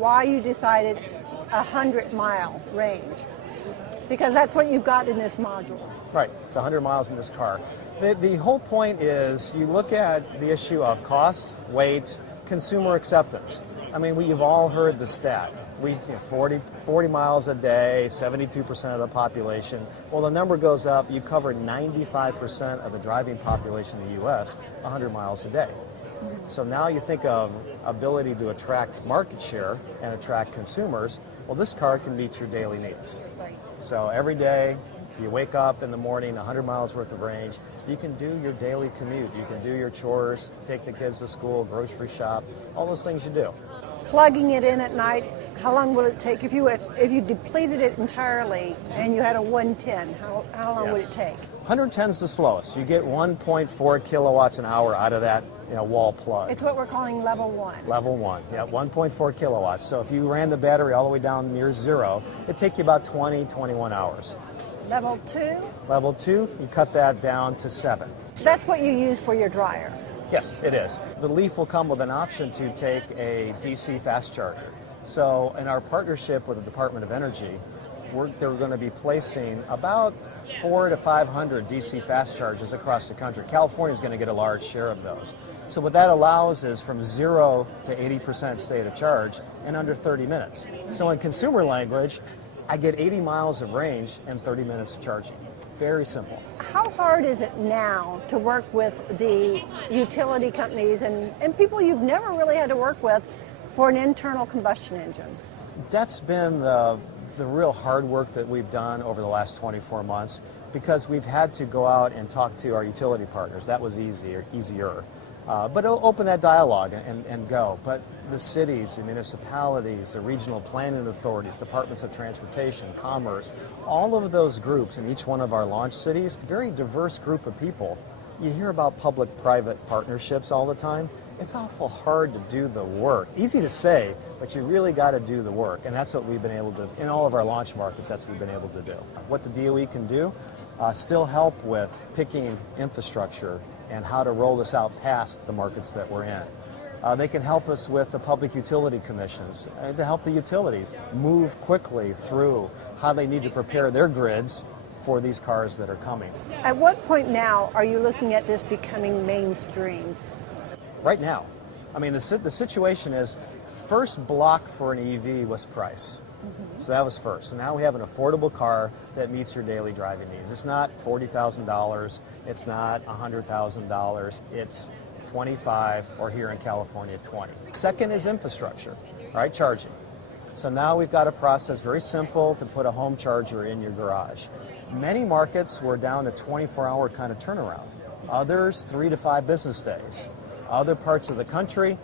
Why you decided 100-mile range? Because that's what you've got in this module. Right, it's 100 miles in this car. The whole point is you look at the issue of cost, weight, consumer acceptance. I mean, we've all heard the stat. 40 miles a day, 72% of the population. Well, the number goes up. You cover 95% of the driving population in the U.S. 100 miles a day. So now you think of ability to attract market share and attract consumers. Well, this car can meet your daily needs. So every day, if you wake up in the morning, 100 miles worth of range, you can do your daily commute. You can do your chores, take the kids to school, grocery shop, all those things you do. Plugging it in at night, how long will it take? If you depleted it entirely and you had a 110, how long would it take? 110 is the slowest. You get 1.4 kilowatts an hour out of that wall plug. It's what we're calling level 1. Level 1, yeah, 1.4 kilowatts. So if you ran the battery all the way down near zero, it'd take you about 21 hours. Level 2? Level 2, you cut that down to 7. So that's what you use for your dryer? Yes, it is. The Leaf will come with an option to take a DC fast charger. So in our partnership with the Department of Energy, they're going to be placing about 400 to 500 DC fast chargers across the country. California is going to get a large share of those. So what that allows is from 0 to 80% state of charge in under 30 minutes. So in consumer language, I get 80 miles of range and 30 minutes of charging. Very simple. How hard is it now to work with the utility companies and people you've never really had to work with for an internal combustion engine? That's been the real hard work that we've done over the last 24 months because we've had to go out and talk to our utility partners. That was easier. But it'll open that dialogue and go. But the cities, the municipalities, the regional planning authorities, departments of transportation, commerce, all of those groups in each one of our launch cities, very diverse group of people. You hear about public-private partnerships all the time. It's awful hard to do the work. Easy to say, but you really got to do the work. And that's what we've been able to, in all of our launch markets, that's what we've been able to do. What the DOE can do, still help with picking infrastructure and how to roll this out past the markets that we're in. They can help us with the public utility commissions to help the utilities move quickly through how they need to prepare their grids for these cars that are coming. At what point now are you looking at this becoming mainstream? Right now. I mean, the situation is, first block for an EV was price. So that was first. So now we have an affordable car that meets your daily driving needs. It's not $40,000. It's not $100,000. It's $25,000, or here in California, $20,000. Second is infrastructure, right? Charging. So now we've got a process very simple to put a home charger in your garage. Many markets were down to 24-hour kind of turnaround. Others, 3 to 5 business days. Other parts of the country,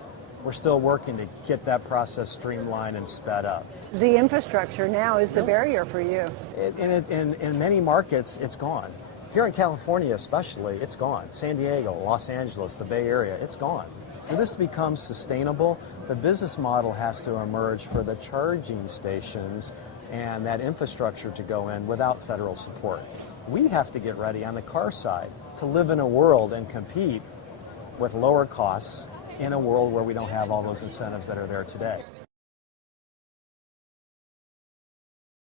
we're still working to get that process streamlined and sped up. The infrastructure now is the barrier for you. In many markets, it's gone. Here in California especially, it's gone. San Diego, Los Angeles, the Bay Area, it's gone. For this to become sustainable, the business model has to emerge for the charging stations and that infrastructure to go in without federal support. We have to get ready on the car side to live in a world and compete with lower costs in a world where we don't have all those incentives that are there today.